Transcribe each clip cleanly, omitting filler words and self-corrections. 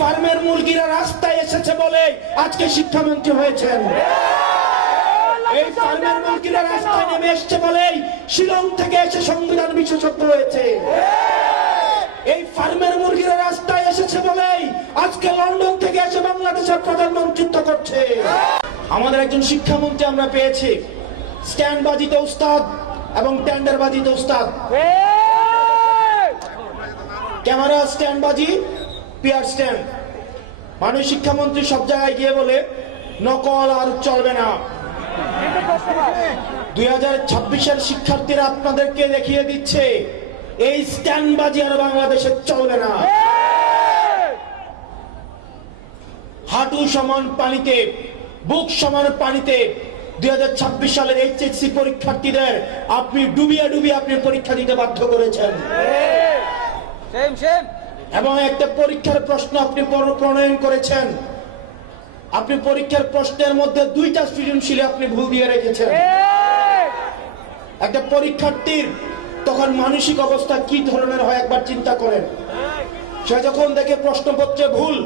ফার্মের মুরগিরা রাস্তায় এসেছে বলে আজকে শিক্ষামন্ত্রী হয়েছেন। এই ফার্মের মুরগিরা রাস্তায় নেমে এসেছে বলেই শিলং থেকে এসে সংবিধান বিশেষজ্ঞ হয়েছে। এই ফার্মের মুরগিরা রাস্তায় এসেছে বলেই আজকে লন্ডন থেকে এসে বাংলাদেশের প্রধানমন্ত্রিত্ব করছে। আমাদের একজন শিক্ষামন্ত্রী আমরা পেয়েছি, স্ট্যান্ডবাজিতে উস্তাদ এবং টেন্ডারবাজিতে উস্তাদ। ক্যামেরা স্ট্যান্ডবাজি, পিয়ার স্ট্যান্ড। মাননীয় শিক্ষামন্ত্রী সব জায়গায় গিয়ে বলে নকল আর চলবে না। 2026-এর শিক্ষার্থীরা আপনাদেরকে দেখিয়ে দিচ্ছে এই স্ট্যান্ডবাজি আর বাংলাদেশে চলবে না। হাঁটু সমান পানিতে, বুক সমান পানিতে 2026 সালের এইচএসসি পরীক্ষার্থীদের আপনি ডুবিয়ে ডুবিয়ে আপনি পরীক্ষা দিতে বাধ্য করেছেন। এবং একটা পরীক্ষার প্রশ্ন আপনি প্রণয়ন করেছেন। আপনি পরীক্ষার প্রশ্নের মধ্যে 2টা সৃজনশীলে আপনি ভুল দিয়ে রেখেছেন। একটা পরীক্ষার্থীর তখন মানসিক অবস্থা কি ধরনের হয় একবার চিন্তা করেন। সে যখন দেখে প্রশ্নপত্রে ভুল,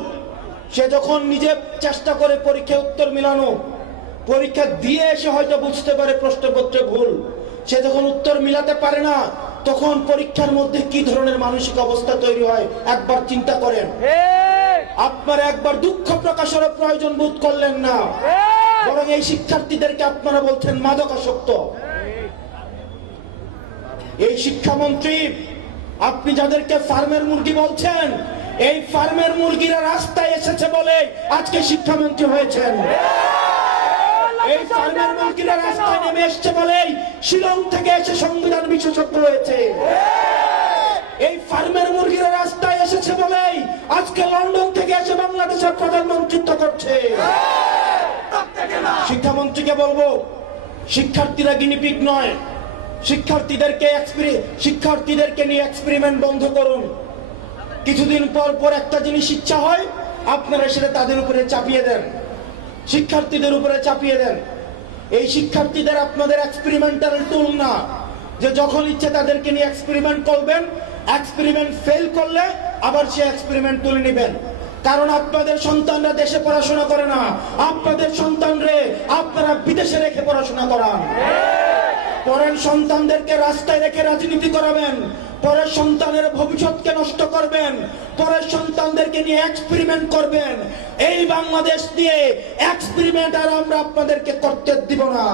সে যখন নিজে চেষ্টা করে পরীক্ষায় উত্তর মিলানো, পরীক্ষা দিয়ে এসে হয়তো বুঝতে পারে প্রশ্নপত্রে ভুল, সে যখন উত্তর মিলাতে পারে না, তখন পরীক্ষার মধ্যে কি ধরনের মানসিক অবস্থা তৈরি হয় একবার চিন্তা করেন। আপনারা একবার দুঃখ প্রকাশের প্রয়োজন বোধ করলেন না, বরং এই শিক্ষার্থীদেরকে আপনারা বলছেন মাদকাসক্ত। এই শিক্ষামন্ত্রী, আপনি যাদেরকে ফার্মের মুরগি বলছেন, এই ফার্মের মুরগিরা রাস্তায় এসেছে বলে আজকে শিক্ষামন্ত্রী হয়েছেন। এই ফার্মের মুরগিরা রাস্তায় নেমে এসেছে বলেই শিলং থেকে এসে সংবিধান বিশেষজ্ঞ হয়েছে। এই ফার্মের মুরগিরা রাস্তায় এসেছে বলেই আজকে লন্ডন থেকে এসে বাংলাদেশের প্রধানমন্ত্রিত্ব করছে। শিক্ষামন্ত্রীকে বলবো, শিক্ষার্থীরা গিনিপিগ নয়। শিক্ষার্থীদেরকে নিয়ে এক্সপেরিমেন্ট বন্ধ করুন। কিছুদিন পর পর একটা জিনিস ইচ্ছা হয়, আপনারা সেটা তাদের উপরে চাপিয়ে দেন, শিক্ষার্থীদের উপরে চাপিয়ে দেন। এই শিক্ষার্থীদের আপনাদের এক্সপেরিমেন্টাল টুল না, যে যখন ইচ্ছে তাদেরকে নিয়ে এক্সপেরিমেন্ট করবেন, এক্সপেরিমেন্ট ফেল করলে আবার সে এক্সপেরিমেন্ট তুলে নেবেন। কারণ আপনাদের সন্তানরা দেশে পড়াশোনা করে না, আপনাদের সন্তানরে আপনারা বিদেশে রেখে পড়াশোনা করান। পরের সন্তানদেরকে রাস্তায় রেখে রাজনীতি করাবেন, পরের সন্তানের ভবিষ্যৎকে নষ্ট করবেন, পরের সন্তানদেরকে নিয়ে এক্সপেরিমেন্ট করবেন। এই বাংলাদেশ নিয়ে এক্সপেরিমেন্ট আর আমরা আপনাদেরকে করতে দিব না।